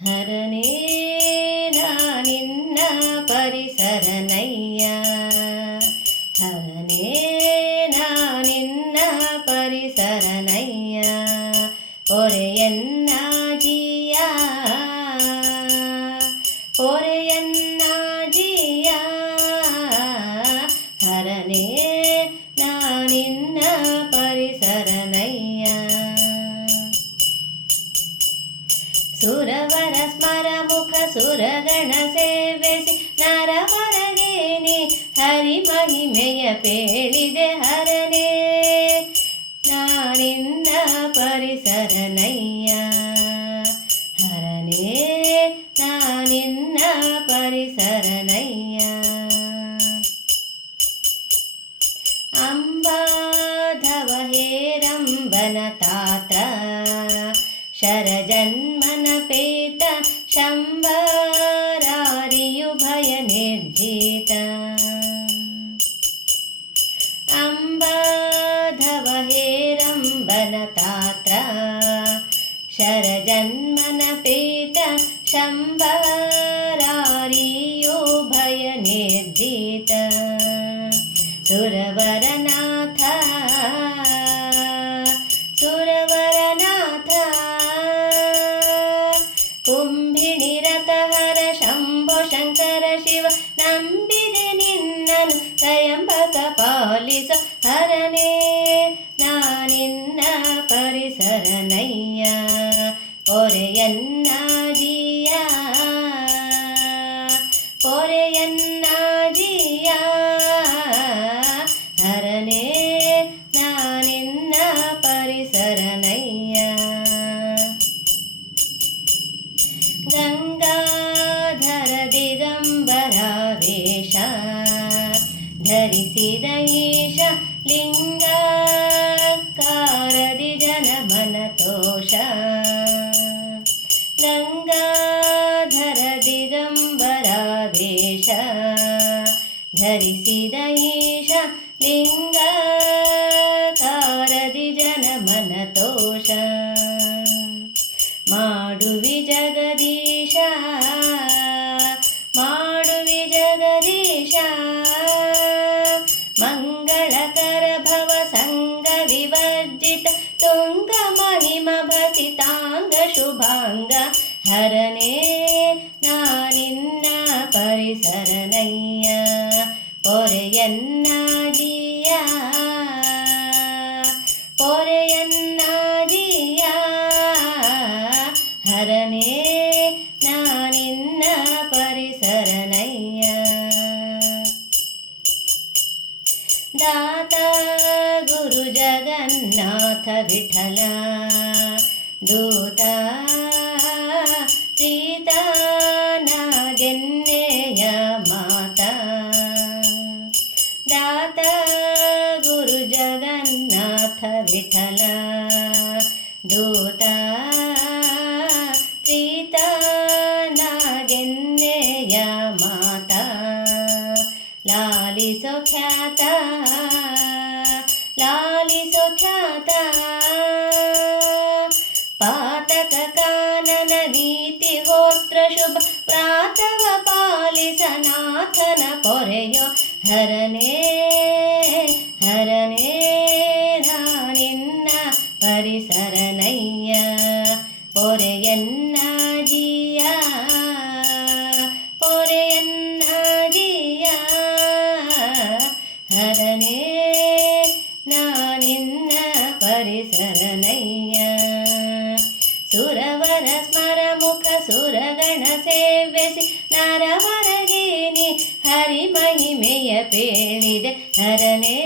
ಹರನೇ ನಾನಿನ್ನ ಪರಿಸರನಯ್ಯ, ಹರನೇ ನಾನಿನ್ನ ಪರಿಸರನಯ್ಯ, ಪೊರೆಯನ್ನಾಜಿಯ ಪೊರೆಯನ್ನಾಜಿಯ, ಹರನೇ ನಾನಿನ್ನ ಪರಿಸರನಯ್ಯ. ಸುರವರ ಸ್ಮರ ಮುಖ ಸುರಗಣ ಸೇವೆಸಿ ನರವರಗೇನಿ ಹರಿ ಮಹಿಮೆಯ ಪೇಳಿದೆ, ಹರನೇ ನಾನಿನ್ನ ಪರಿಸರನಯ್ಯ, ಹರನೇ ನಾನಿನ್ನ ಪರಿಸರನಯ್ಯ. ಅಂಬಾಧವ ಹೇರಂಬನ ತಾತ್ರ ಶರಜನ್ಮನ ಪೇತ ಶಂಬರಾರಿಯು ಭಯ ನಿರ್ಜಿತ. ಅಂಬಾಧವ ಹೇರಂಬನ ತಾತ್ರ ಶರಜನ್ಮನ ಪೇತ ಶಂಬರಾರಿಯು ಭಯ ನಿರ್ಜಿತ. ಸುರವರನಾಥ ಸುರವರನಾಥ ಕುಂಭಿಣಿ ರಥಹರ ಶಂಭೋ ಶಂಕರ ಶಿವ, ನಂಬಿದೆ ನಿನ್ನನು ತ್ರಯಂಬಕ ಪಾಲಿಸ, ಹರನೇ ನಾನಿನ್ನ ಪರಿಸರನಯ್ಯ, ಪೊರೆಯನ್ನಾಜಿಯ ಪೊರೆಯನ್ನಾಜಿಯ, ಹರನೇ ನಾನಿನ್ನ ಪರಿಸರನಯ್ಯ. ಗಂಗಾಧರ ದಿಗಂಬರ ವೇಷ ಧರಿಸಿದ ಈಶ, ಲಿಂಗಾಕಾರದಿ ಜನಮನ ತೋಷ. ಗಂಗಾಧರ ದಿಗಂಬರ ವೇಷ ಧರಿಸಿದ ಈಶ, ಲಿಂಗಾಕಾರದಿ ಜನಮನ ತೋಷ. ಮಾಡುವಿ ಜಗದೀಶ ಮಾಡುವಿ ಜಗದೀಶ, ಮಂಗಳಕರ ಭವ ಸಂಗ ವಿವರ್ಜಿತ ತುಂಗ ಮಹಿಮ ಭಸಿತಾಂಗ ಶುಭಾಂಗ, ಹರನೇ ನಾನಿನ್ನ ಪರಿಸರನಯ್ಯ, ಪೊರೆಯನ್ನಾಜಿಯ ಪೊರೆಯನ್ನಾಜಿಯ, ಹರನೇ ನಾನಿನ್ನ ಪರಿಸರನಯ್ಯ. ದಾತ ಗುರು ಜಗನ್ನಾಥ ವಿಠಲ ದೂತ ಪ್ರೀತ ನಾಗೆನ್ನೆಯ ಮಾತಾ. ದಾತ ಗುರು ಜಗನ್ನಾಥ ವಿಠಲ ದೂತ ಪ್ರೀತ ನಾಗೆನ್ನೆಯ ಮಾತಾ. ಲಾಲಿಸೋ ಖ್ಯಾತ ಲಾಲಿಸೋ ಖ್ಯಾತ, ಪಾತಕ ಕಾನನ ನೀತಿ ಹೋತ್ರ ಶುಭ ಪ್ರಾತವ ಪಾಲಿಸ ನಾಥನ ಪೊರೆಯೋ, ಹರನೇ ಹರನೇ ನಾನಿನ್ನ ಪರಿಸರನಯ್ಯ, ಪೊರೆಯನ್ನಾಜಿಯ ಪೊರೆಯನ್ನಾಜಿಯ, ಹರನೇ ನಾನಿನ್ನ ಪರಿಸರನಯ್ಯ. ಸುರವರ ಸ್ಮರ ಮುಖ ಸುರಗಣ ಸೇವೆಸಿ ನರವರಗೇನಿ ಹರಿ ಮಹಿಮೆಯ ಪೇಳಿದೆ, ಹರನೇ